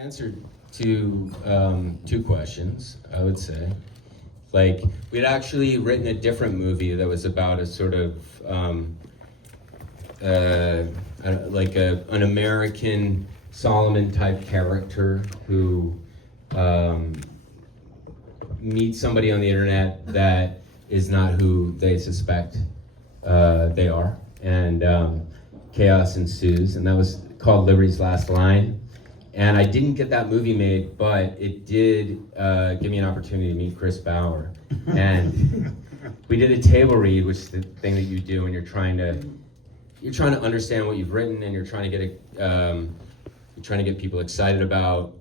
answer to two questions, I would say. Like, we'd actually written a different movie that was about a sort of like an American Solomon type character who meets somebody on the internet that is not who they suspect they are, and chaos ensues, and that was called Liberty's Last Line. And I didn't get that movie made, but it did give me an opportunity to meet Chris Bauer. And we did a table read, which is the thing that you do when you're trying to understand what you've written, and you're trying to get people excited about,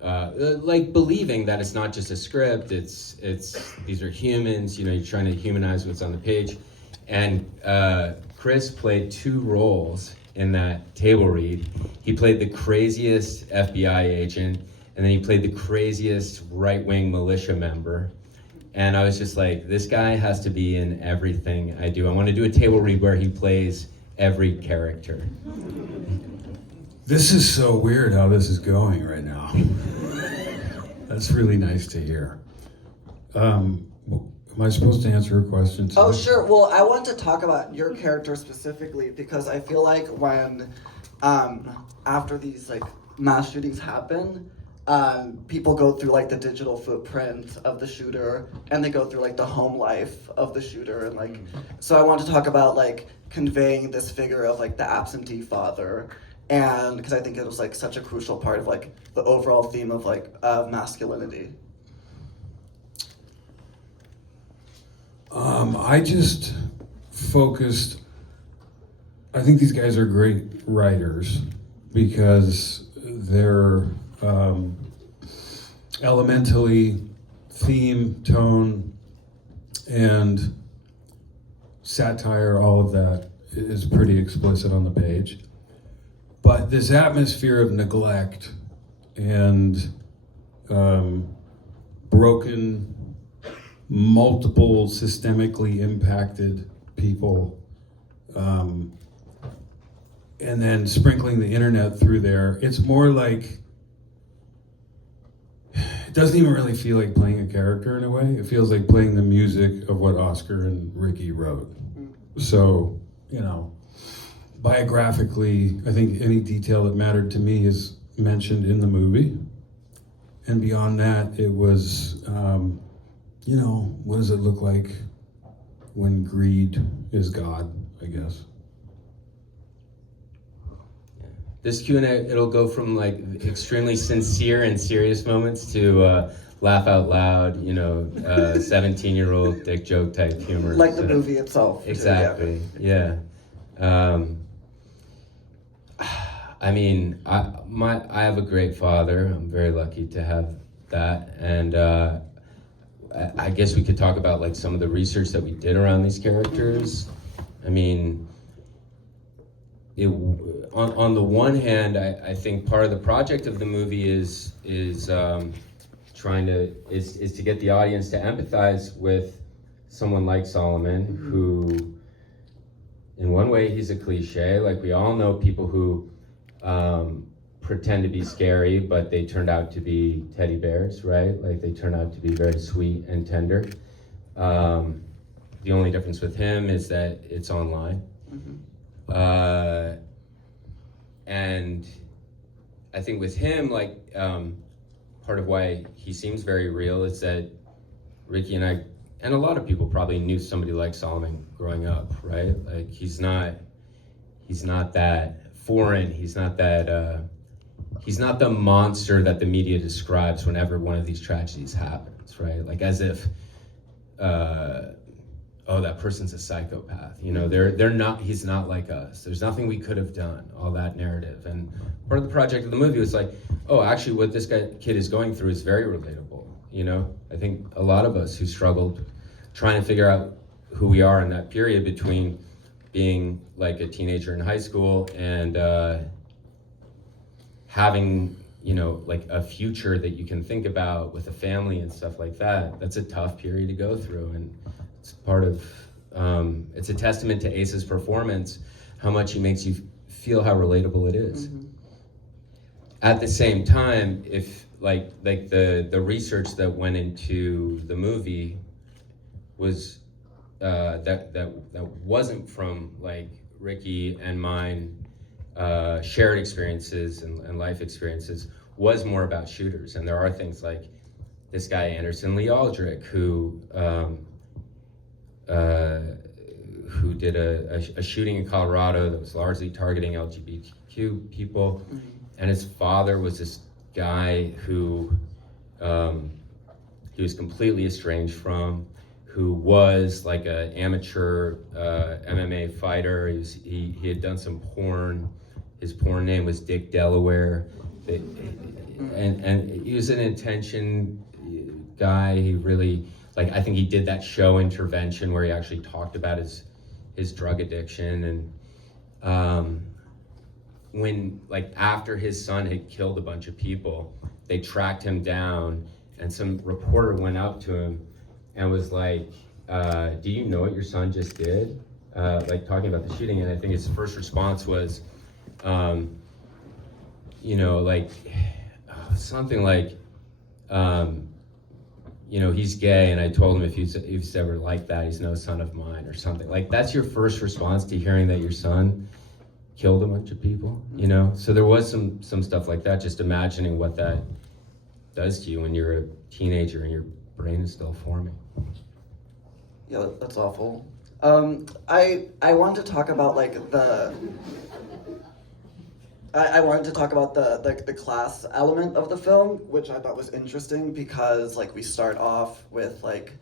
like, believing that it's not just a script. It's these are humans. You know, you're trying to humanize what's on the page. And Chris played two roles in that table read. He played the craziest FBI agent, and then he played the craziest right-wing militia member. And I was just like, this guy has to be in everything I do. I want to do a table read where he plays every character. This is so weird how this is going right now. That's really nice to hear. Am I supposed to answer a question too? Oh, sure. Well, I want to talk about your character specifically because I feel like when, after these like mass shootings happen, people go through like the digital footprint of the shooter, and they go through like the home life of the shooter, and like, so I want to talk about like conveying this figure of like the absentee father, and because I think it was like such a crucial part of like the overall theme of like masculinity. I just focused. I think these guys are great writers because they're elementally theme, tone, and satire, all of that is pretty explicit on the page. But this atmosphere of neglect and broken, multiple systemically impacted people, and then sprinkling the internet through there, it's more like, it doesn't even really feel like playing a character in a way. It feels like playing the music of what Oscar and Ricky wrote. So, you know, biographically, I think any detail that mattered to me is mentioned in the movie. And beyond that, it was, you know, what does it look like when greed is God, I guess. This Q&A, it'll go from like extremely sincere and serious moments to laugh out loud, you know, 17-year-old dick joke type humor. Like the movie itself. Exactly, yeah. I mean, I have a great father. I'm very lucky to have that, and I guess we could talk about like some of the research that we did around these characters. I mean, on the one hand, I think part of the project of the movie is to get the audience to empathize with someone like Solomon, who, in one way, he's a cliche. Like, we all know people who pretend to be scary, but they turned out to be teddy bears, right? Like, they turn out to be very sweet and tender. The only difference with him is that it's online. And I think with him, like, part of why he seems very real is that Ricky and I, and a lot of people probably knew somebody like Solomon growing up, right? Like, he's not that foreign, he's not the monster that the media describes whenever one of these tragedies happens, right? Like, as if, oh, that person's a psychopath. You know, they're not, he's not like us. There's nothing we could have done, all that narrative. And part of the project of the movie was like, oh, actually what this kid is going through is very relatable. You know, I think a lot of us who struggled trying to figure out who we are in that period between being like a teenager in high school and having, you know, like a future that you can think about with a family and stuff like that. That's a tough period to go through, and it's part of, it's a testament to Ace's performance, how much he makes you feel how relatable it is. at the same time, if like the research that went into the movie was that wasn't from like Ricky and mine shared experiences and life experiences, was more about shooters. And there are things like this guy Anderson Lee Aldrich who did a shooting in Colorado that was largely targeting LGBTQ people, and his father was this guy who he was completely estranged from, who was like an amateur MMA fighter. He had done some porn. His porn name was Dick Delaware, and he was an intention guy. He really, like, I think he did that show Intervention where he actually talked about his drug addiction. And when, like, after his son had killed a bunch of people, they tracked him down, and some reporter went up to him and was like, do you know what your son just did? Like, talking about the shooting. And I think his first response was, you know, like, something like, you know, he's gay, and I told him if he's ever like that, he's no son of mine, or something. Like, that's your first response to hearing that your son killed a bunch of people, you know? So there was some stuff like that, just imagining what that does to you when you're a teenager and your brain is still forming. Yeah, that's awful. I wanted to talk about like I wanted to talk about the class element of the film, which I thought was interesting because like we start off with like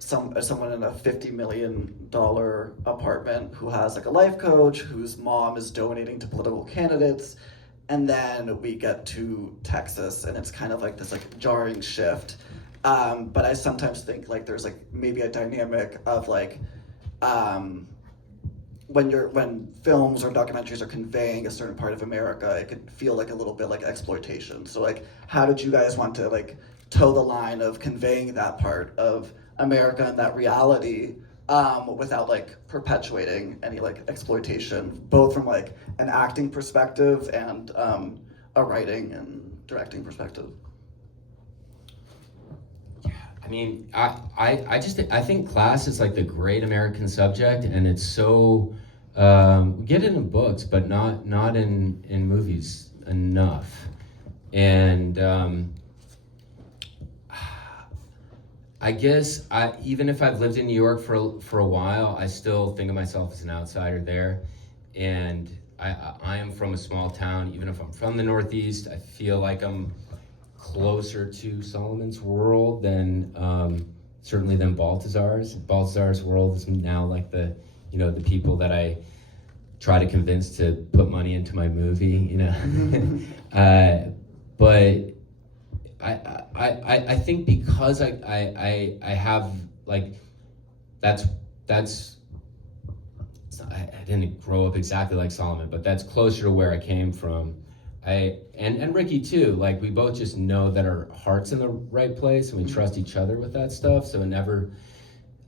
someone in a $50 million apartment who has like a life coach whose mom is donating to political candidates, and then we get to Texas and it's kind of like this like jarring shift. But I sometimes think like there's like maybe a dynamic of like when films or documentaries are conveying a certain part of America, it could feel like a little bit like exploitation. So like, how did you guys want to like toe the line of conveying that part of America and that reality without like perpetuating any like exploitation, both from like an acting perspective and a writing and directing perspective? I mean, I think class is like the great American subject, and it's so we get it in books, but not in movies enough. And I guess even if I've lived in New York for a while, I still think of myself as an outsider there. And I am from a small town. Even if I'm from the Northeast, I feel like I'm closer to Solomon's world than certainly than Balthazar's. Balthazar's world is now like the people that I try to convince to put money into my movie, you know. But I think because I have like that's I didn't grow up exactly like Solomon, but that's closer to where I came from. And Ricky too, like we both just know that our heart's in the right place and we trust each other with that stuff. So it never,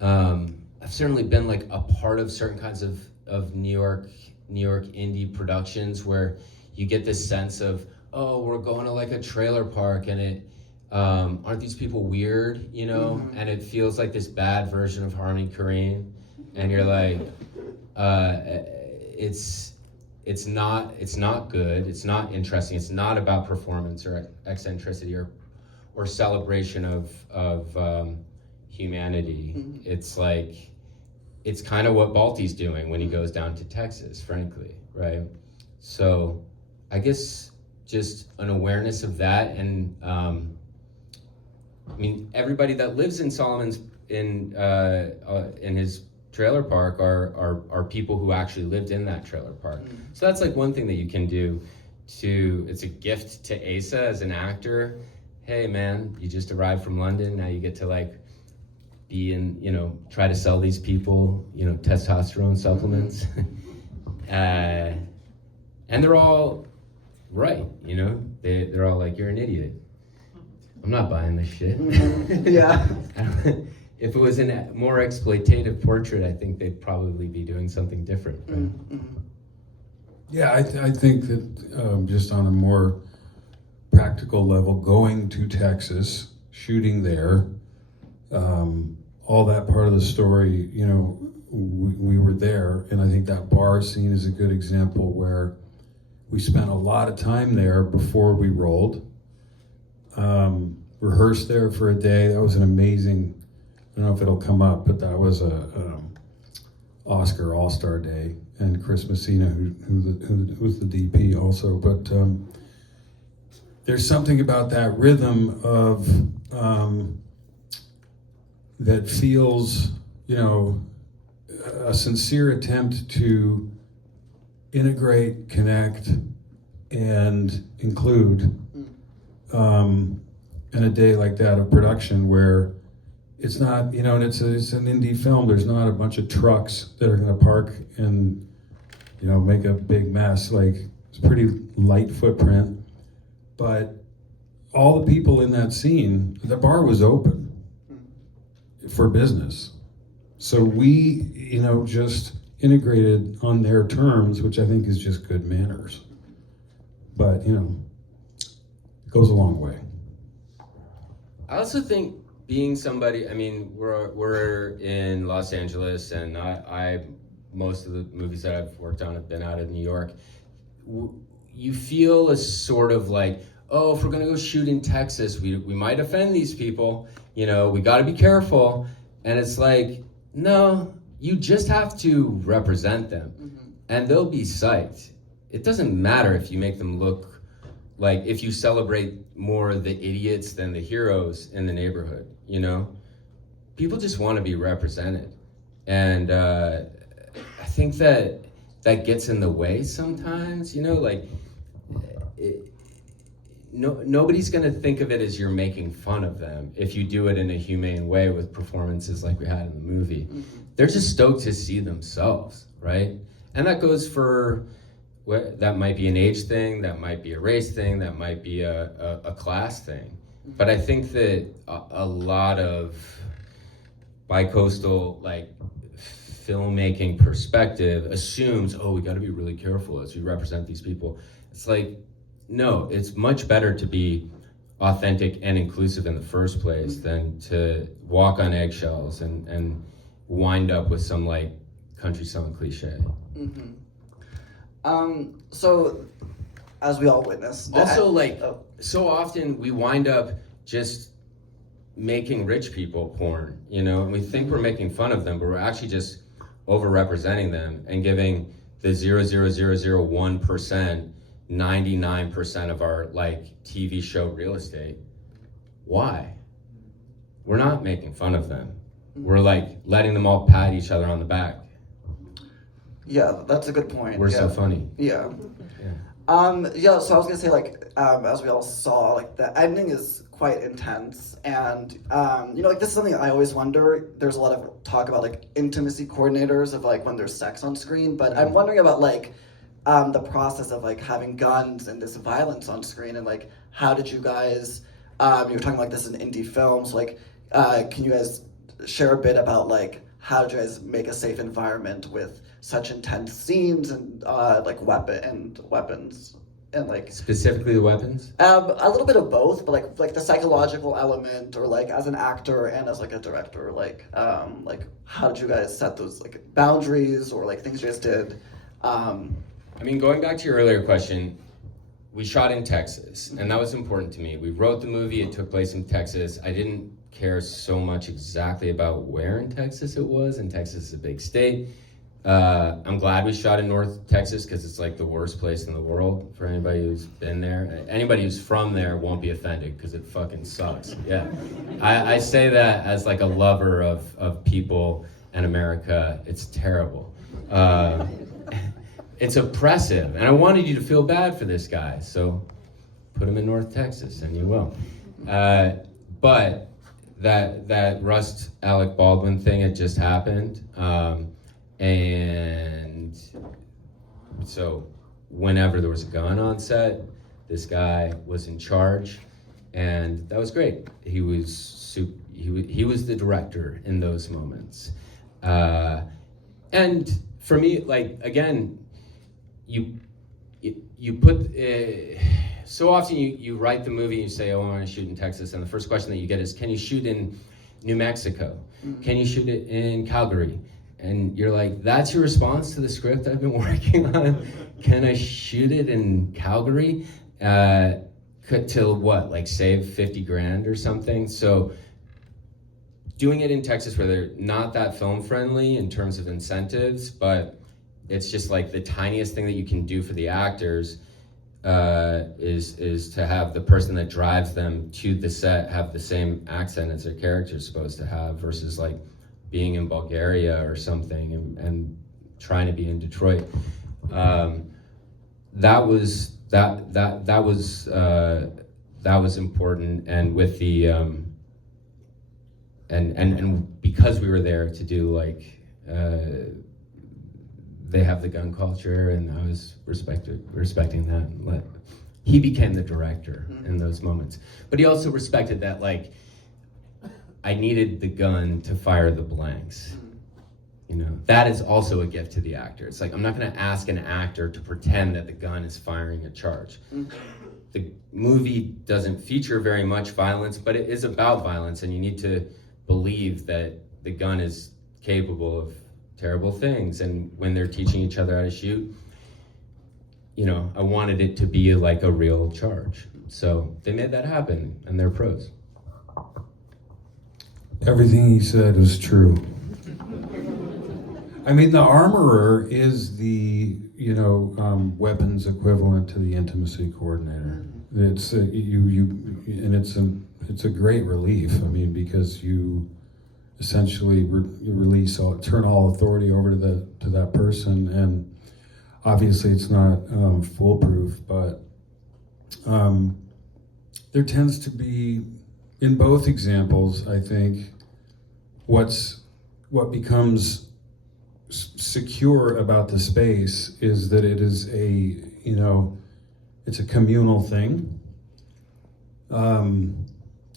I've certainly been like a part of certain kinds of New York indie productions where you get this sense of, oh, we're going to like a trailer park and it, aren't these people weird, you know? Mm-hmm. And it feels like this bad version of Harmony Korine. And you're like, it's not good, it's not interesting, it's not about performance or eccentricity or celebration of humanity. Mm-hmm. It's like, it's kind of what Balti's doing when he goes down to Texas, frankly, right? So I guess just an awareness of that, and I mean, everybody that lives in Solomon's in his trailer park are people who actually lived in that trailer park. Mm-hmm. So that's like one thing that you can do it's a gift to Asa as an actor. Hey man, you just arrived from London, now you get to like be in, you know, try to sell these people, you know, testosterone supplements. Mm-hmm. And they're all right, you know, they're all like, you're an idiot. I'm not buying this shit. Mm-hmm. Yeah. If it was a more exploitative portrait, I think they'd probably be doing something different. Right? Mm-hmm. Yeah, I think that just on a more practical level, going to Texas, shooting there, all that part of the story, you know, we were there. And I think that bar scene is a good example where we spent a lot of time there before we rolled. Rehearsed there for a day. That was an amazing, I don't know if it'll come up, but that was a Oscar All-Star Day, and Chris Messina, who's the DP also. But there's something about that rhythm of that feels, you know, a sincere attempt to integrate, connect, and include. In a day like that of production where it's not, you know, and it's an indie film, there's not a bunch of trucks that are gonna park and, you know, make a big mess. Like, it's a pretty light footprint, but all the people in that scene, the bar was open for business. So we, you know, just integrated on their terms, which I think is just good manners. But, you know, it goes a long way. I also think being somebody, I mean, we're in Los Angeles, and I most of the movies that I've worked on have been out of New York. You feel a sort of like, oh, if we're gonna go shoot in Texas, we might offend these people, you know, we gotta be careful. And it's like, no, you just have to represent them, and they'll be psyched. It doesn't matter if you make them look like, if you celebrate more the idiots than the heroes in the neighborhood, you know? People just want to be represented. And I think that gets in the way sometimes, you know? Like, nobody's gonna think of it as you're making fun of them if you do it in a humane way with performances like we had in the movie. They're just stoked to see themselves, right? And that goes for, that might be an age thing, that might be a race thing, that might be a class thing. But I think that a lot of bi-coastal, like, filmmaking perspective assumes, oh, we gotta be really careful as we represent these people. It's like, no, it's much better to be authentic and inclusive in the first place than to walk on eggshells and wind up with some, like, country song cliche. So, as we all witnessed. Also, so often we wind up just making rich people porn, you know, and we think we're making fun of them, but we're actually just overrepresenting them and giving the 0.0001%, 99% of our, like, TV show real estate. Why? We're not making fun of them. We're, like, letting them all pat each other on the back. Yeah, that's a good point. We're so funny. Yeah. So I was gonna say, like, as we all saw, like, the ending is quite intense, and you know, like, this is something I always wonder. There's a lot of talk about, like, intimacy coordinators of, like, when there's sex on screen, but I'm wondering about, like, the process of, like, having guns and this violence on screen, and, like, how did you guys? You were talking like this is an indie film, so, like, can you guys share a bit about, like, how did you guys make a safe environment with such intense scenes and like weapons and, like, Specifically the weapons? a little bit of both, but like the psychological element, or, like, as an actor and as, like, a director, like how did you guys set those, like, boundaries, or, like, things you guys did? I mean, going back to your earlier question, we shot in Texas, and that was important to me. We wrote the movie, it took place in Texas. I didn't care so much exactly about where in Texas it was, and Texas is a big state. I'm glad we shot in North Texas, because it's, like, the worst place in the world for anybody who's been there. Anybody who's from there won't be offended, because it fucking sucks. Yeah, I say that as, like, a lover of people and America. It's terrible. It's oppressive, and I wanted you to feel bad for this guy, so put him in North Texas, and you will. But that Rust Alec Baldwin thing had just happened, and so whenever there was a gun on set, this guy was in charge, and that was great. He was the director in those moments, and for me, like, again, you put so often you write the movie and you say, oh, I want to shoot in Texas, and the first question that you get is, can you shoot in New Mexico? Can you shoot it in Calgary? And you're like, that's your response to the script I've been working on? Can I shoot it in Calgary? Till what, like save 50 grand or something? So doing it in Texas where they're not that film friendly in terms of incentives, but it's just like the tiniest thing that you can do for the actors is to have the person that drives them to the set have the same accent as their character's supposed to have, versus like being in Bulgaria or something and trying to be in Detroit. That was important, and with the and because we were there to do like they have the gun culture, and I was respecting that. He became the director in those moments, but he also respected that like I needed the gun to fire the blanks. You know, that is also a gift to the actor. It's like, I'm not going to ask an actor to pretend that the gun is firing a charge. The movie doesn't feature very much violence, but it is about violence, and you need to believe that the gun is capable of terrible things. And when they're teaching each other how to shoot, you know, I wanted it to be like a real charge. So they made that happen, and they're pros. Everything he said was true. I mean, the armorer is the, you know, weapons equivalent to the intimacy coordinator. It's it's a great relief. I mean, because you essentially turn all authority over to that person, and obviously it's not foolproof, but there tends to be, in both examples, I think, what becomes secure about the space is that it is it's a communal thing.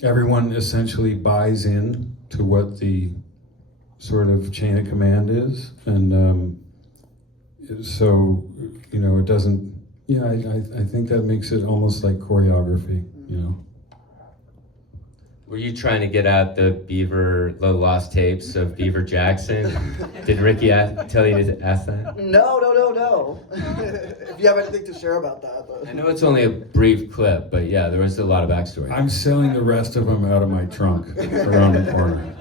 Everyone essentially buys in to what the sort of chain of command is, and so it doesn't. Yeah, I think that makes it almost like choreography. Were you trying to get out the lost tapes of Beaver Jackson? Did Ricky tell you to ask that? No. If you have anything to share about that. But. I know it's only a brief clip, but yeah, there was a lot of backstory. I'm selling the rest of them out of my trunk around the corner.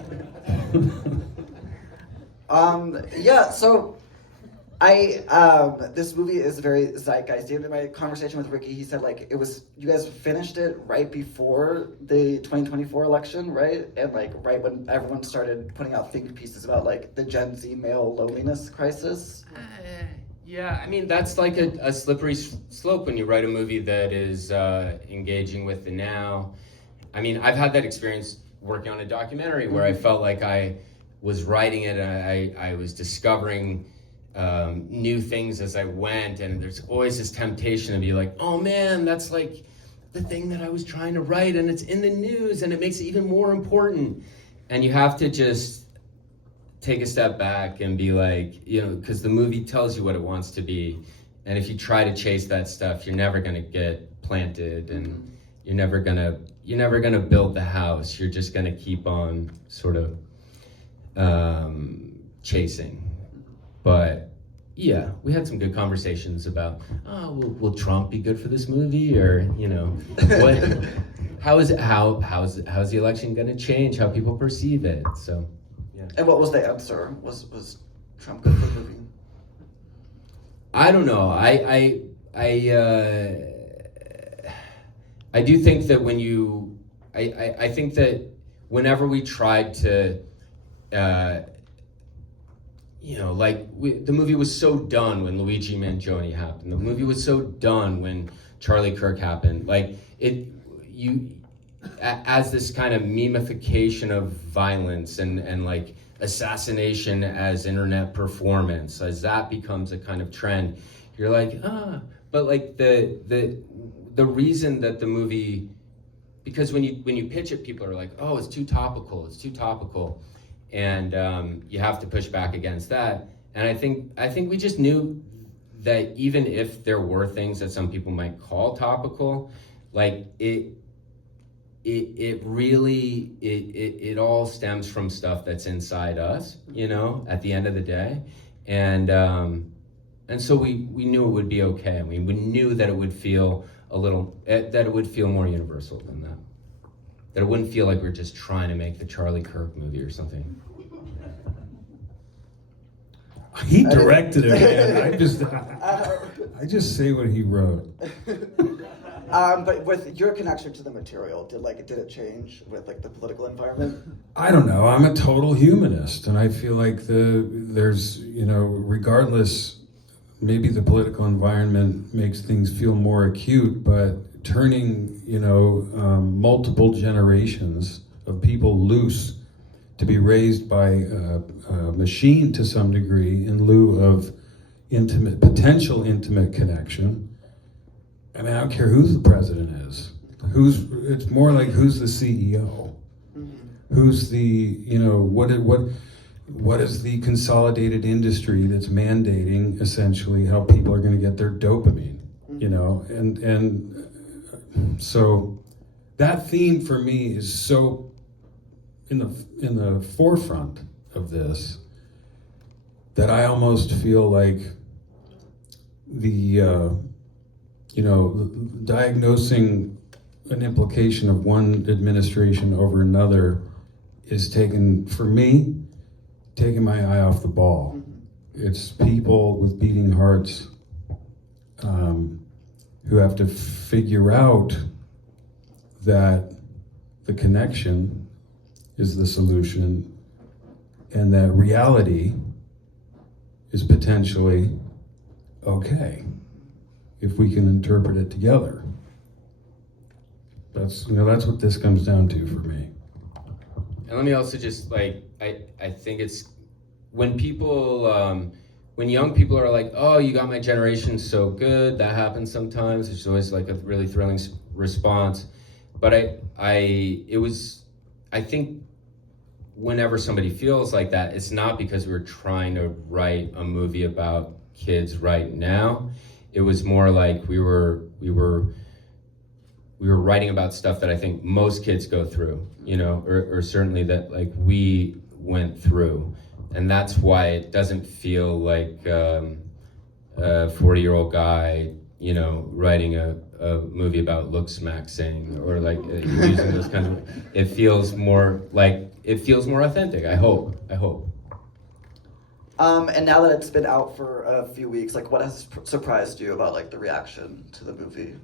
Yeah, so this movie is very zeitgeisty. In my conversation with Ricky, he said you guys finished it right before the 2024 election, right? And right when everyone started putting out think pieces about the Gen Z male loneliness crisis. Yeah, I mean, that's like a slippery slope when you write a movie that is engaging with the now. I mean, I've had that experience working on a documentary where I felt like I was writing it and I was discovering new things as I went, and there's always this temptation to be like, oh man, that's like the thing that I was trying to write, and it's in the news, and it makes it even more important. And you have to just take a step back and be like, because the movie tells you what it wants to be, and if you try to chase that stuff, you're never gonna get planted, and you're never gonna build the house. You're just gonna keep on sort of chasing. But yeah, we had some good conversations about, will Trump be good for this movie, or what? How's the election going to change how people perceive it? So, yeah. And what was the answer? Was Trump good for the movie? I don't know. I do think that I think that whenever we tried to. The movie was so done when Luigi Mangione happened. The movie was so done when Charlie Kirk happened. As this kind of memification of violence and assassination as internet performance, as that becomes a kind of trend, you're like, but the reason that the movie, because when you pitch it, people are like, oh, it's too topical. And you have to push back against that. And I think we just knew that even if there were things that some people might call topical, like it really all stems from stuff that's inside us, you know, at the end of the day. And so we knew it would be okay. I mean, we knew that it would feel that it would feel more universal than that. That it wouldn't feel like we're just trying to make the Charlie Kirk movie or something. He directed it, man. I just say what he wrote. But with your connection to the material, did it change with like the political environment? I don't know. I'm a total humanist, and I feel like there's, you know, regardless, maybe the political environment makes things feel more acute, but turning, you know, multiple generations of people loose to be raised by a machine to some degree in lieu of potential intimate connection. I mean, I don't care who the president is. It's more like who's the CEO? Who's the, you know, what is the consolidated industry that's mandating essentially how people are going to get their dopamine, you know? And so that theme for me is so in the forefront of this that I almost feel like you know, diagnosing an implication of one administration over another is taking my eye off the ball. It's people with beating hearts who have to figure out that the connection is the solution and that reality is potentially okay if we can interpret it together. That's what this comes down to for me. And let me also just I think it's when young people are like, oh, you got my generation so good, that happens sometimes. It's always like a really thrilling response. But I think whenever somebody feels like that, it's not because we're trying to write a movie about kids right now. It was more like we were writing about stuff that I think most kids go through, you know, or certainly that like we went through. And that's why it doesn't feel like a 40-year-old guy, you know, writing a movie about looksmaxing or like using those kinds of, it feels more authentic, I hope. And now that it's been out for a few weeks, like what has surprised you about like the reaction to the movie?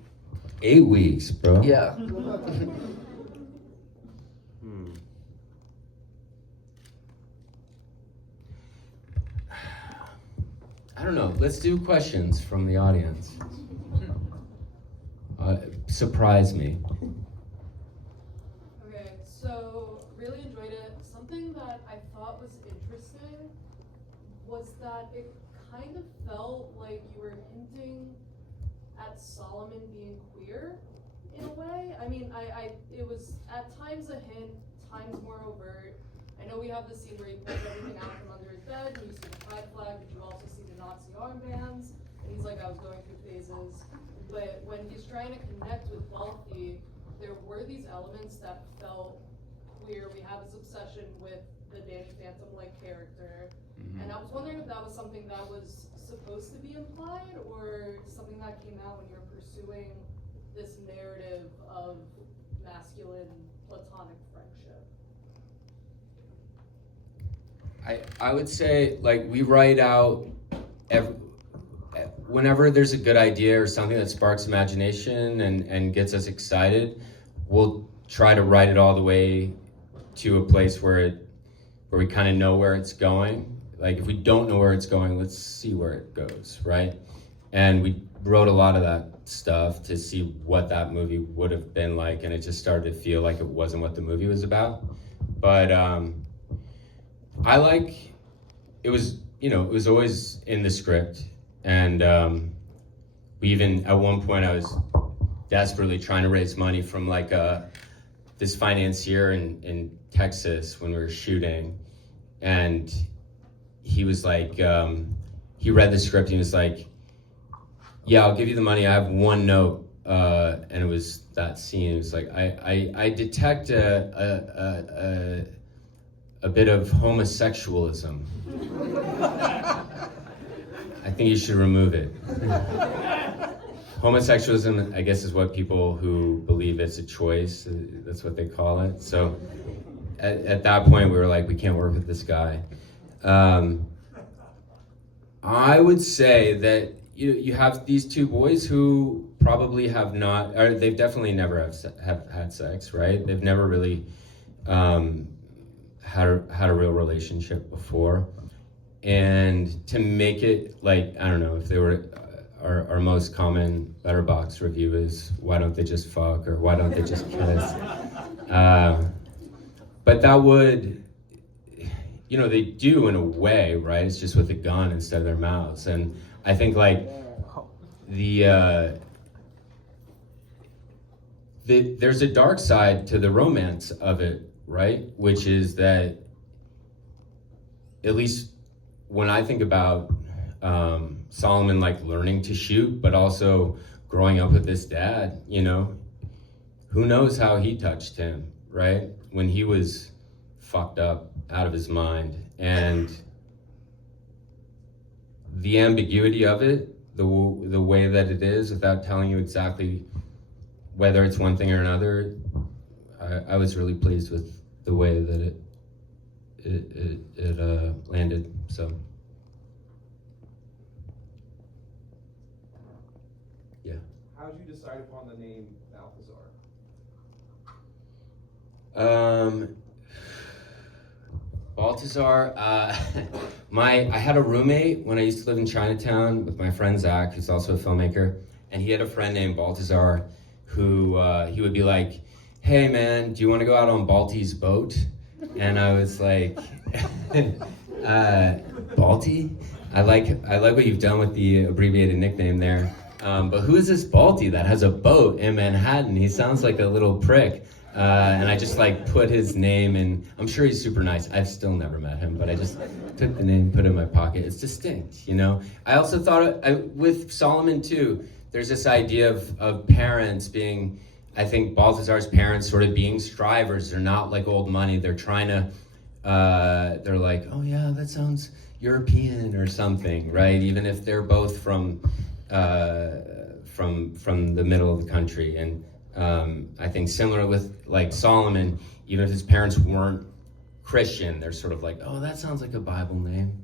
8 weeks, bro. Yeah. I don't know. Let's do questions from the audience. Surprise me. Okay, so really enjoyed it. Something that I thought was interesting was that it kind of felt like you were hinting at Solomon being queer in a way. I mean, it was at times a hint, times more overt. I know we have the scene where he pulls everything out from under his bed, and you see the pride flag, but you also see the Nazi armbands, and he's like, I was going through phases. But when he's trying to connect with Balthi, there were these elements that felt queer. We have his obsession with the Danny Phantom-like character, and I was wondering if that was something that was supposed to be implied, or something that came out when you were pursuing this narrative of masculine platonic friendship. I would say, like, we write out whenever there's a good idea or something that sparks imagination and gets us excited, we'll try to write it all the way to a place where we kind of know where it's going. Like, if we don't know where it's going, let's see where it goes, right? And we wrote a lot of that stuff to see what that movie would have been like, and it just started to feel like it wasn't what the movie was about. But it was always in the script, and we even, at one point, I was desperately trying to raise money from like this financier in Texas when we were shooting, and he was like, he read the script and he was like, Yeah, I'll give you the money. I have one note, and it was that scene. It was like I detect a bit of homosexualism. I think you should remove it. Homosexualism, I guess, is what people who believe it's a choice, that's what they call it. So at that point, we were like, we can't work with this guy. I would say that you have these two boys who probably have not, or they've definitely never have had sex, right? They've never really had a real relationship before. And to make it like, I don't know, if they were, our most common Letterboxd review is, why don't they just fuck, or why don't they just kiss? But that would, they do in a way, right? It's just with a gun instead of their mouths. And I think like there's a dark side to the romance of it, right? Which is that, at least when I think about Solomon like learning to shoot, but also growing up with this dad, who knows how he touched him, right? When he was fucked up out of his mind. And the ambiguity of it, the way that it is, without telling you exactly whether it's one thing or another, I was really pleased with the way that it landed. So yeah. How did you decide upon the name Balthazar? Balthazar, I had a roommate when I used to live in Chinatown with my friend Zach, who's also a filmmaker, and he had a friend named Balthazar who he would be like, hey man, do you want to go out on Balti's boat? And I was like, Balti? I like what you've done with the abbreviated nickname there. But who is this Balti that has a boat in Manhattan? He sounds like a little prick. And I just like put his name in. I'm sure he's super nice. I've still never met him, but I just took the name, put it in my pocket. It's distinct, I also thought with Solomon too, there's this idea of parents being, I think Balthazar's parents sort of being strivers. They're not like old money. They're trying to, they're like, oh yeah, that sounds European or something, right? Even if they're both from the middle of the country. And I think similar with like Solomon, even if his parents weren't Christian, they're sort of like, oh, that sounds like a Bible name,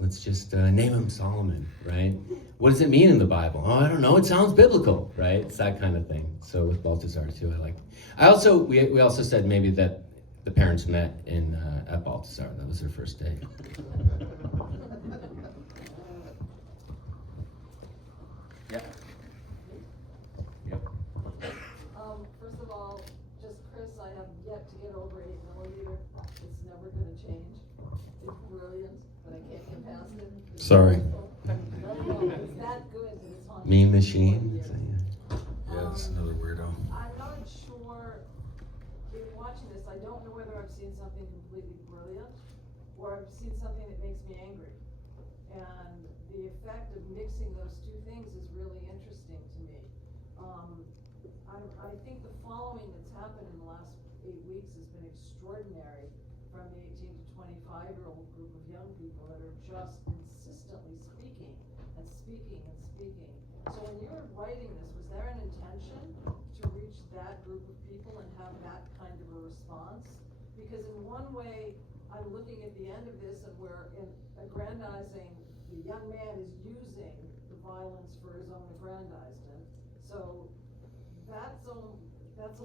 Let's just name him Solomon, right? What does it mean in the Bible? Oh, I don't know. It sounds biblical, right? It's that kind of thing. So with Balthazar too, we also said maybe that the parents met at Balthazar. That was their first date. Yeah. Yep. First of all, just Chris, I have yet to get over 8mm. It's never going to change. It's brilliant, but I can't get past it. Sorry. No, it's that good that it's on. Mean Machine. Yeah, it's another weirdo. I'm not sure, in watching this, I don't know whether I've seen something completely brilliant or I've seen something that makes me angry. And the effect of mixing those two things is really interesting to me. I think the following that's happened in the last 8 weeks has been extraordinary, from the 18 to 25-year-old group of young people that are just consistently speaking and speaking and speaking. So when you were writing this, was there an intention to reach that group of people and have that kind of a response? Because in one way, I'm looking at the end of this and we're aggrandizing, the young man is using the violence for his own aggrandizement. So that's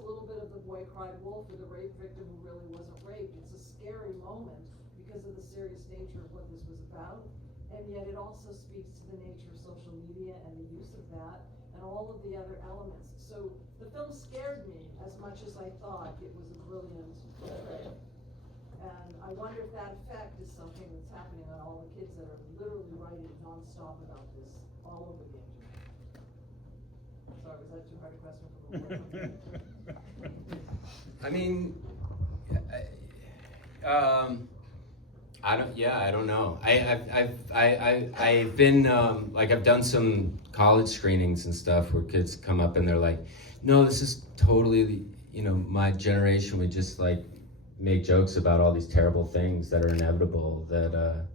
a little bit of the boy cried wolf, or the rape victim who really wasn't raped. It's a scary moment because of the serious nature of what this was about, and yet it also speaks to the nature of social media and the use of that and all of the other elements. So the film scared me as much as I thought it was a brilliant film. And I wonder if that effect is something that's happening on all the kids that are literally writing nonstop about this all over the internet. Sorry, was that too hard a question for the board? I don't know. I've been like I've done some college screenings and stuff where kids come up and they're like, no, this is totally my generation. We just like make jokes about all these terrible things that are inevitable that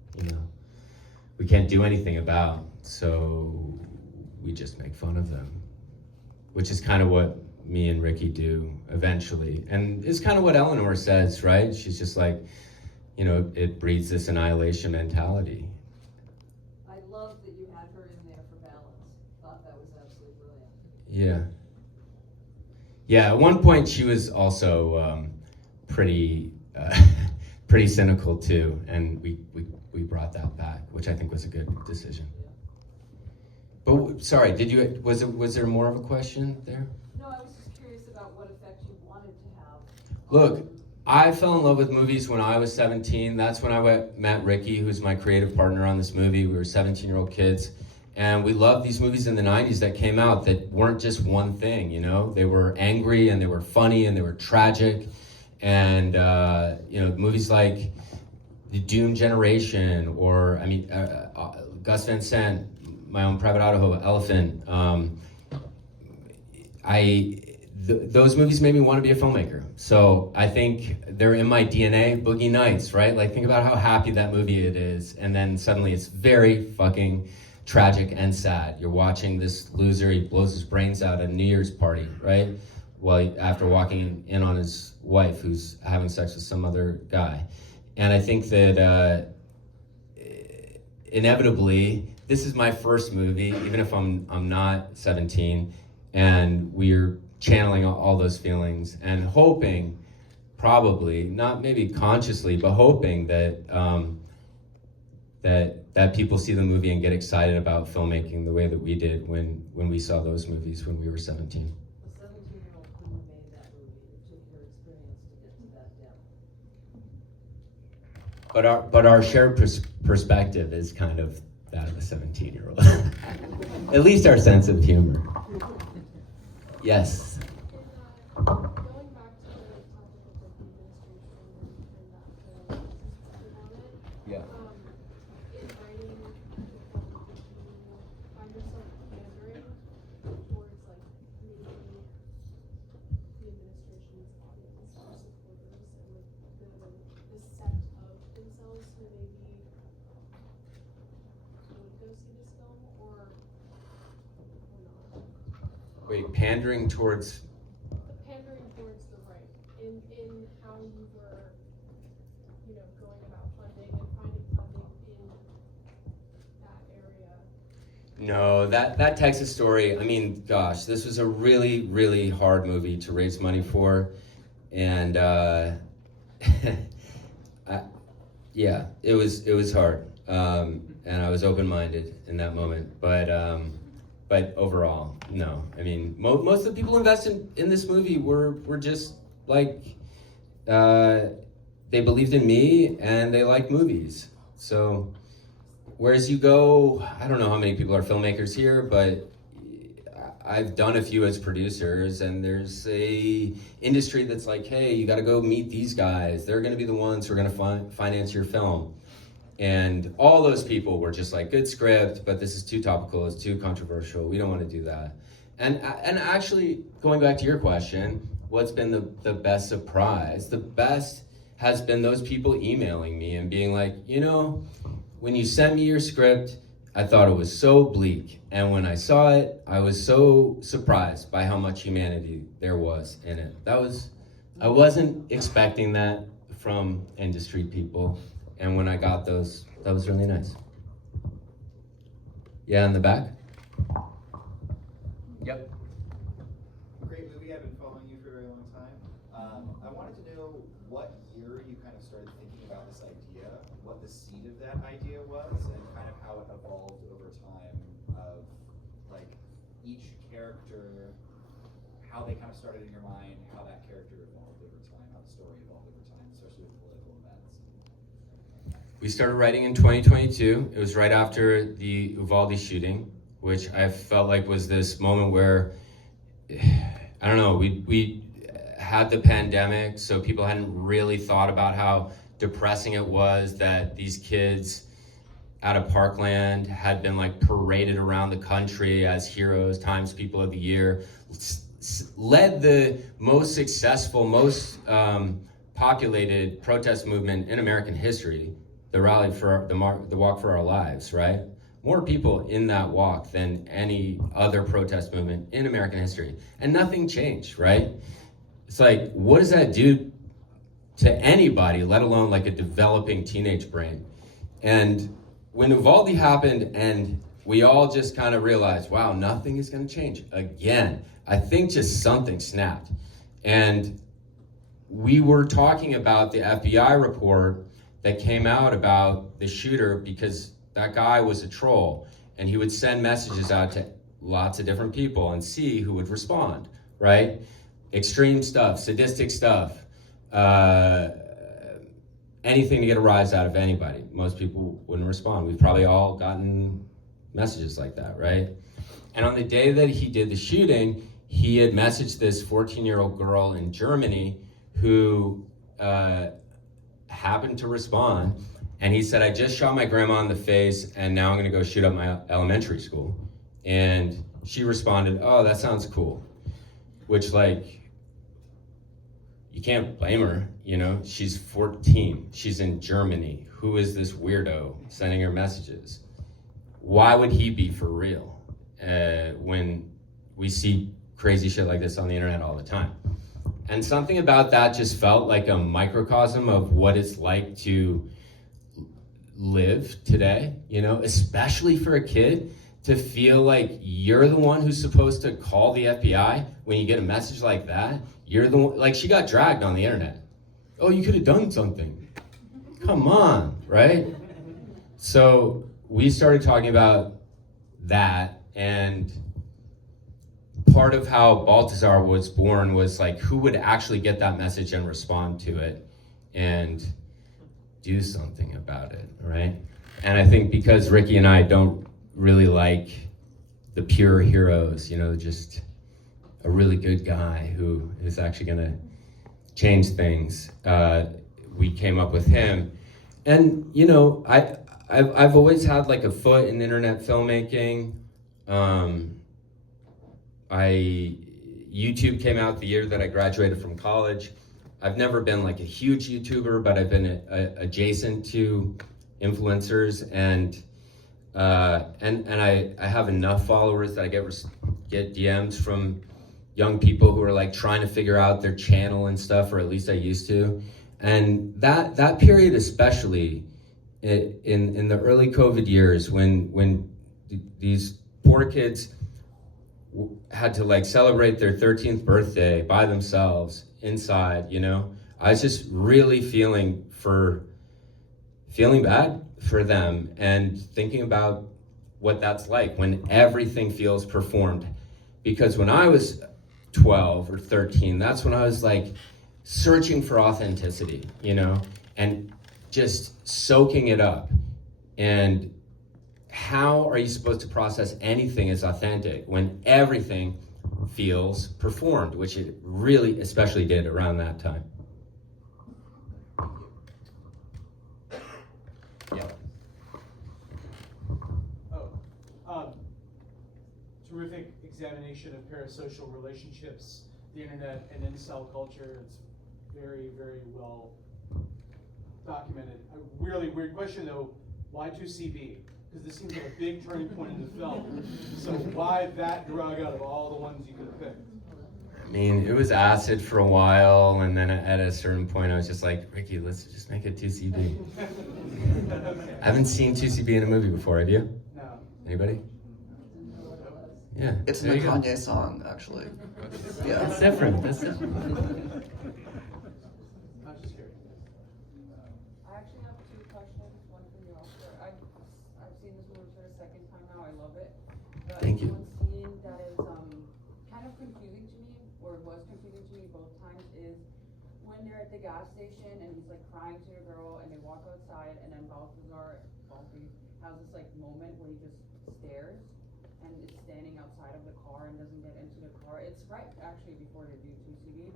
we can't do anything about. So we just make fun of them, which is kind of what me and Ricky do eventually, and it's kind of what Eleanor says, right? She's just like, it breeds this annihilation mentality. I love that you had her in there for balance. Thought that was absolutely brilliant. Yeah. At one point, she was also pretty cynical too, and we brought that back, which I think was a good decision. But sorry, was there more of a question there? No, I was just curious about what effect you wanted to have. Look, I fell in love with movies when I was 17. That's when I met Ricky, who's my creative partner on this movie. We were 17-year-old kids. And we loved these movies in the 90s that came out that weren't just one thing, They were angry and they were funny and they were tragic. And, movies like The Dune Generation or, Gus Van Sant, My Own Private Idaho, Elephant. Those movies made me want to be a filmmaker. So I think they're in my DNA. Boogie Nights, right? Like, think about how happy that movie it is. And then suddenly it's very fucking tragic and sad. You're watching this loser, he blows his brains out at a New Year's party, right? Well, after walking in on his wife who's having sex with some other guy. And I think that inevitably, this is my first movie, even if I'm not 17, and we're channeling all those feelings and hoping, probably, not maybe consciously, but hoping that that people see the movie and get excited about filmmaking the way that we did when we saw those movies when we were 17. A 17-year-old couldn't have made that movie. It took your experience to get to that depth. But our shared perspective is kind of that of a 17-year-old. At least our sense of humor. Yes. Going back to the topic of like the administration and that perspective on it. Yeah. In writing the film, did you find yourself pandering towards like maybe the administration's audience or supporters and like the set of themselves who maybe would go see this film or not? Wait, pandering towards. Pandering towards the right in how you were, going about funding and finding funding in that area. No, that Texas story, gosh, this was a really, really hard movie to raise money for. And yeah, it was hard. And I was open-minded in that moment. But overall, no. Most of the people invested in this movie were just like, they believed in me and they like movies. So, whereas you go, I don't know how many people are filmmakers here, but I've done a few as producers, and there's a industry that's like, hey, you gotta go meet these guys. They're gonna be the ones who are gonna finance your film. And all those people were just like, good script, but this is too topical, it's too controversial, we don't want to do that. And actually, going back to your question, what's been the best surprise? The best has been those people emailing me and being like, when you sent me your script, I thought it was so bleak. And when I saw it, I was so surprised by how much humanity there was in it. I wasn't expecting that from industry people. And when I got those, that was really nice. Yeah, in the back? Yep. Great movie. I've been following you for a very long time. I wanted to know what year you kind of started thinking about this idea, what the seed of that idea was, and kind of how it evolved over time of like each character, how they kind of started in your mind, how that character evolved over time, how the story evolved over time, especially with political events. We started writing in 2022. It was right after the Uvalde shooting, which I felt like was this moment where, I don't know, we had the pandemic, so people hadn't really thought about how depressing it was that these kids out of Parkland had been like paraded around the country as heroes, Times People of the Year, led the most successful, most populated protest movement in American history, the rally for the Walk for Our Lives, right? More people in that walk than any other protest movement in American history, and nothing changed, right? It's like, what does that do to anybody, let alone like a developing teenage brain? And when Uvalde happened and we all just kind of realized, wow, nothing is going to change again, I think just something snapped. And we were talking about the FBI report that came out about the shooter, because that guy was a troll and he would send messages out to lots of different people and see who would respond, right? Extreme stuff, sadistic stuff, anything to get a rise out of anybody. Most people wouldn't respond. We've probably all gotten messages like that, right? And on the day that he did the shooting, he had messaged this 14-year-old girl in Germany who happened to respond. And he said, I just shot my grandma in the face and now I'm gonna go shoot up my elementary school. And she responded, oh, that sounds cool. Which, like, you can't blame her, you know? She's 14, she's in Germany. Who is this weirdo sending her messages? Why would he be for real when we see crazy shit like this on the internet all the time? And something about that just felt like a microcosm of what it's like to live today, you know, especially for a kid to feel like you're the one who's supposed to call the FBI when you get a message like that. You're the one, like, she got dragged on the internet. Oh, you could have done something. Come on, right? So we started talking about that, and part of how Balthazar was born was like, who would actually get that message and respond to it and do something about it, right? And I think because Ricky and I don't really like the pure heroes, you know, just a really good guy who is actually gonna change things, we came up with him. And, you know, I've always had like a foot in internet filmmaking. YouTube came out the year that I graduated from college. I've never been like a huge YouTuber, but I've been adjacent to influencers, and I have enough followers that I get DMs from young people who are like trying to figure out their channel and stuff, or at least I used to. And that period, especially in the early COVID years, when these poor kids had to like celebrate their 13th birthday by themselves inside, you know, I was just really feeling bad for them and thinking about what that's like when everything feels performed. Because when I was 12 or 13, that's when I was like searching for authenticity, you know, and just soaking it up. And how are you supposed to process anything as authentic when everything feels performed, which it really especially did around that time? Yeah. Terrific examination of parasocial relationships, the internet, and incel culture. It's very, very well documented. A really weird question though, why 2CB? Because this seems like a big turning point in the film. So why that drug out of all the ones you could have picked? I mean, it was acid for a while, and then at a certain point I was just like, Ricky, let's just make it 2CB. I haven't seen 2CB in a movie before, have you? No. Anybody? Yeah. It's there in a you go. Kanye song, actually. Yeah. That's different. That's different. I was just curious. I actually have two questions, one for you, Oscar. I've seen this movie for the second time now. I love it. But Thank you. one scene that is kind of confusing to me, or was confusing to me both times, is when they're at the gas station and he's like crying to the girl, and they walk outside, and then Balthazar has this like moment where he just stares and is standing outside of the car and doesn't get into the car. It's right actually before they do 2CB.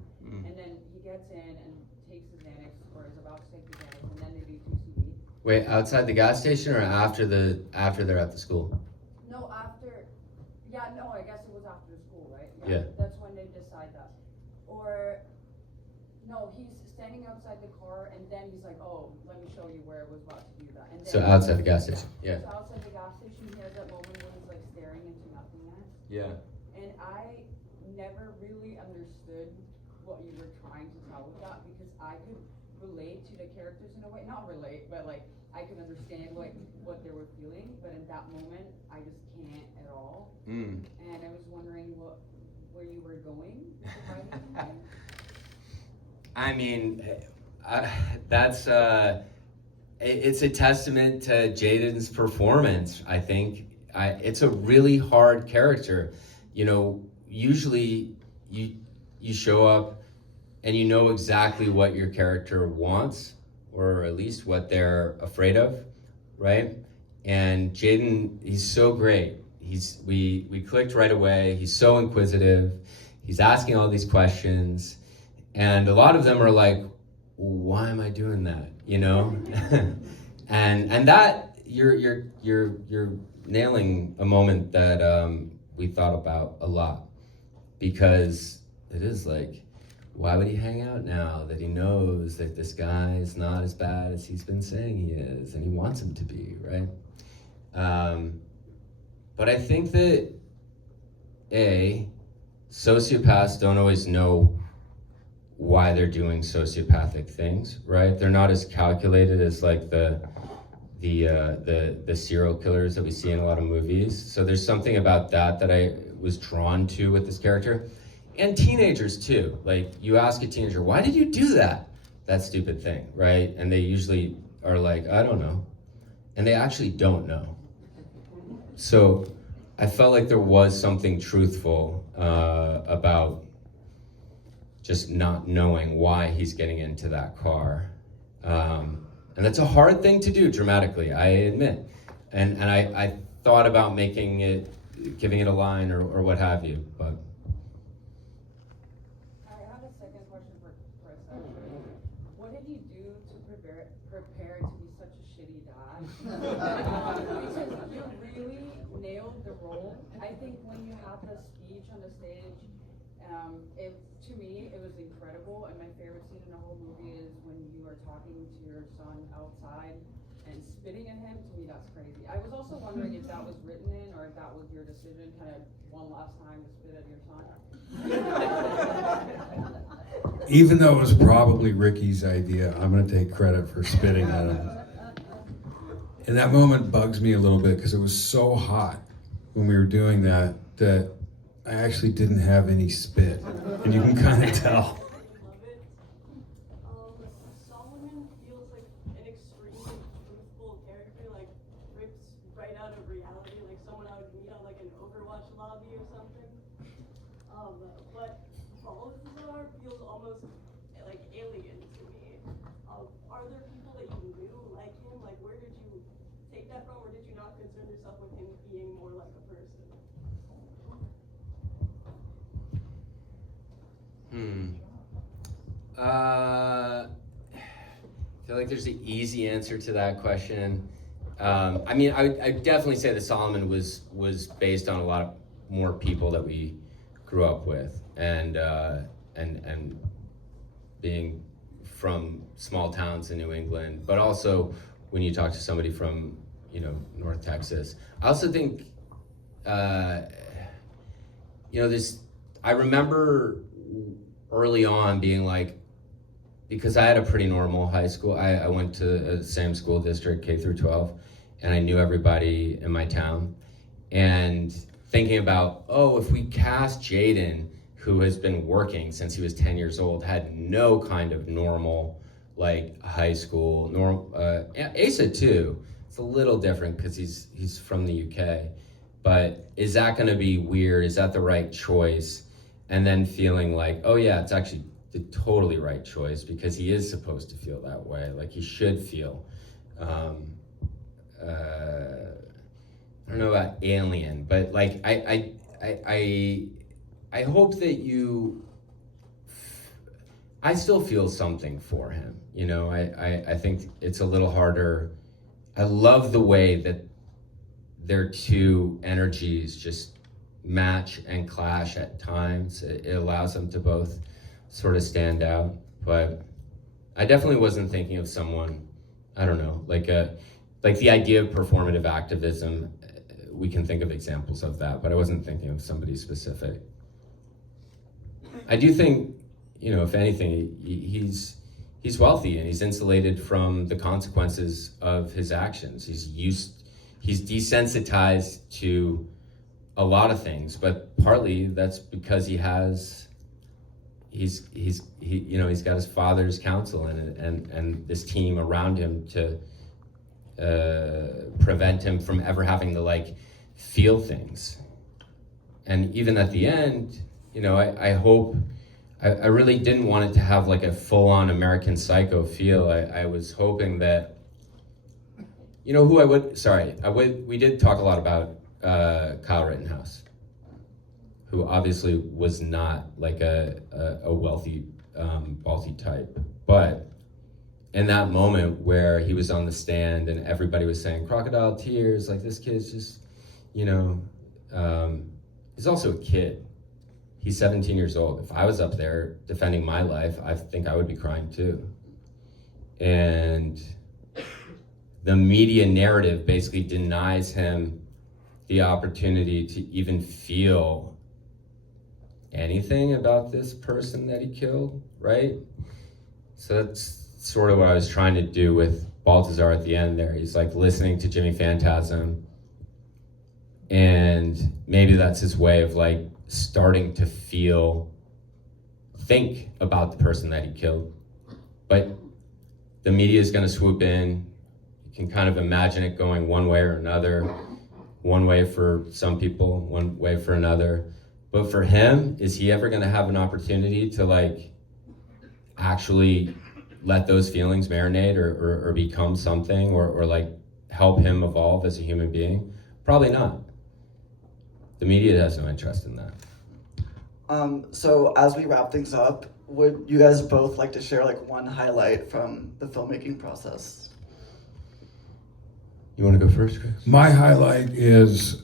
And then he gets in and takes his Xanax, or is about to take the gas, and then they do 2CV. Wait, outside the gas station or after they're at the school? No, after, yeah, no, I guess it was after school, right? Yeah. That's when they decide that. Or, no, he's standing outside the car, and then he's like, oh, let me show you where it was about to do that. And then So outside the gas station, yeah. So outside the gas station, he has that moment where he's like staring into nothingness. Yeah. And I never really understood what you were trying to tell with that, because I could relate to the characters in a way, not relate, but like I could understand what they were feeling, but in that moment I just can't at all. And I was wondering where you were going with the writing there. I mean, that's it's a testament to Jaden's performance. I think it's a really hard character. You know, usually you show up and you know exactly what your character wants, or at least what they're afraid of, right? And Jaden, he's so great. We clicked right away. He's so inquisitive. He's asking all these questions. And a lot of them are like, why am I doing that? You know? and that you're nailing a moment that we thought about a lot, because it is like, why would he hang out now that he knows that this guy is not as bad as he's been saying he is, and he wants him to be, right? But I think that sociopaths don't always know why they're doing sociopathic things, right? They're not as calculated as like the serial killers that we see in a lot of movies. So there's something about that I was drawn to with this character. And teenagers too. Like, you ask a teenager, why did you do that stupid thing, right? And they usually are like, I don't know. And they actually don't know. So I felt like there was something truthful about just not knowing why he's getting into that car. And that's a hard thing to do dramatically, I admit. And I thought about giving it a line or what have you, but. I have a second question for Chris. What did you do to prepare to be such a shitty dad? Because you really nailed the role. I think when you had the speech on the stage, to me, it was incredible, and my favorite scene in the whole movie is when you are talking to your son outside and spitting at him. To me, that's crazy. I was also wondering if that was written in, or if that was your decision, kind of one last time to spit at your son. Even though it was probably Ricky's idea, I'm going to take credit for spitting at him. And that moment bugs me a little bit, because it was so hot when we were doing that I actually didn't have any spit, and you can kind of tell. Love it. Solomon feels like an extremely truthful character, like ripped right out of reality, like someone I would meet on like an Overwatch lobby or something. But Balthazar feels almost like alien to me. Are there people that you knew like him? Like, where did you take that from, or did you not concern yourself with him being more like a person? I feel like there's an easy answer to that question. I mean, I definitely say that Solomon was based on a lot of more people that we grew up with, and being from small towns in New England, but also when you talk to somebody from, North Texas. I also think, I remember early on being like, because I had a pretty normal high school. I went to the same school district, K through 12, and I knew everybody in my town. And thinking about, if we cast Jaden, who has been working since he was 10 years old, had no kind of normal, like, high school, Asa too. It's a little different because he's from the UK. But is that gonna be weird? Is that the right choice? And then feeling like, oh yeah, it's actually the totally right choice, because he is supposed to feel that way. Like, he should feel, I don't know about alien, but like, I hope that I still feel something for him. You know, I think it's a little harder. I love the way that their two energies just match and clash at times. It allows them to both sort of stand out. But I definitely wasn't thinking of someone, I don't know, like the idea of performative activism. We can think of examples of that, but I wasn't thinking of somebody specific. I do think, you know, if anything, he's wealthy and he's insulated from the consequences of his actions. He's desensitized to a lot of things, but partly that's because he's got his father's counsel and this team around him to prevent him from ever having to like feel things. And even at the end, you know, I really didn't want it to have like a full-on American Psycho feel. I was hoping that, you know, we did talk a lot about Kyle Rittenhouse, who obviously was not like a wealthy, ballsy type. But in that moment where he was on the stand and everybody was saying crocodile tears, like this kid's just, you know, he's also a kid. He's 17 years old. If I was up there defending my life, I think I would be crying too. And the media narrative basically denies him the opportunity to even feel anything about this person that he killed, right? So that's sort of what I was trying to do with Balthazar at the end there. He's like listening to Jimmy Phantasm, and maybe that's his way of like starting to think about the person that he killed. But the media is going to swoop in. You can kind of imagine it going one way or another. One way for some people, one way for another. But for him, is he ever going to have an opportunity to like actually let those feelings marinate or become something or like help him evolve as a human being? Probably not. The media has no interest in that. So as we wrap things up, would you guys both like to share like one highlight from the filmmaking process? You want to go first, Chris? My highlight is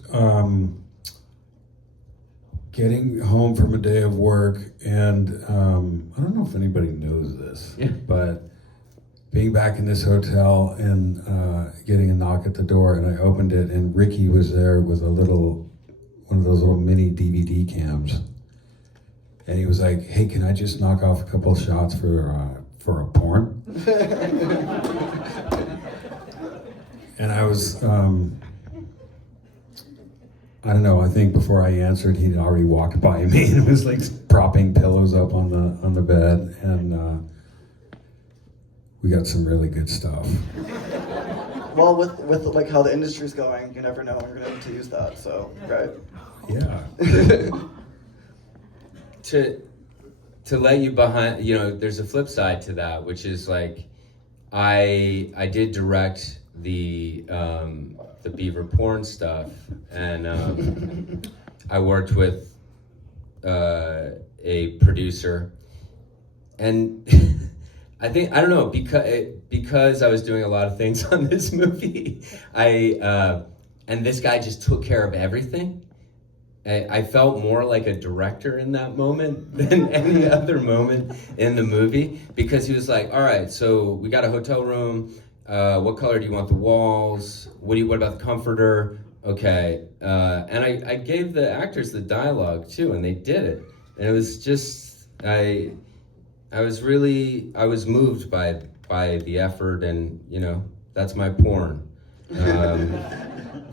getting home from a day of work, and I don't know if anybody knows this, but being back in this hotel and getting a knock at the door, and I opened it, and Ricky was there with one of those little mini DVD cams, and he was like, "Hey, can I just knock off a couple shots for a porn?" And I was, I don't know, I think before I answered, he'd already walked by me and was like propping pillows up on the bed, and we got some really good stuff. Well, with like how the industry's going, you never know when you're gonna be able to use that, so, right? Yeah. To let you behind, you know, there's a flip side to that, which is like, I did direct the Beaver porn stuff, and I worked with a producer, and I don't know, because I was doing a lot of things on this movie, and this guy just took care of everything. I felt more like a director in that moment than any other moment in the movie, because he was like, all right, so we got a hotel room. What color do you want the walls? What about the comforter? Okay. And I gave the actors the dialogue too, and they did it. And it was just, I was moved by the effort, and you know, that's my porn.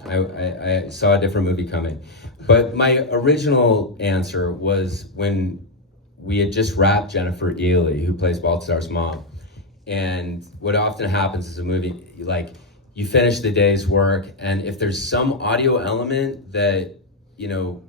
I saw a different movie coming. But my original answer was when we had just wrapped Jennifer Ely, who plays Balthazar's mom. And what often happens is a movie, like, you finish the day's work, and if there's some audio element that, you know,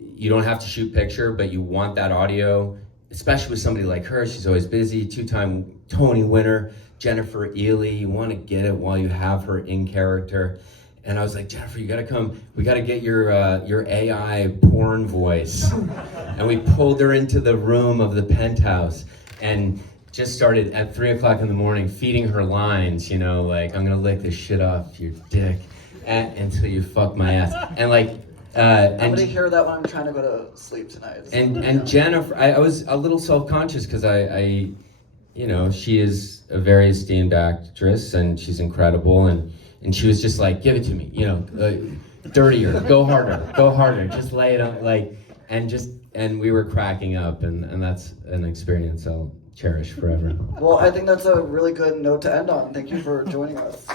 you don't have to shoot picture, but you want that audio, especially with somebody like her, she's always busy, 2-time Tony winner, Jennifer Ely, you want to get it while you have her in character. And I was like, Jennifer, you gotta come. We gotta get your AI porn voice. And we pulled her into the room of the penthouse. and just started at 3 o'clock in the morning feeding her lines, you know, like, I'm gonna lick this shit off your dick until you fuck my ass. And like, I'm gonna hear that when I'm trying to go to sleep tonight. and Jennifer, I was a little self-conscious because I, you know, she is a very esteemed actress and she's incredible, and she was just like, give it to me, you know, dirtier, go harder, just lay it on, like, and we were cracking up, and that's an experience I'll cherish forever. Well, I think that's a really good note to end on. Thank you for joining us.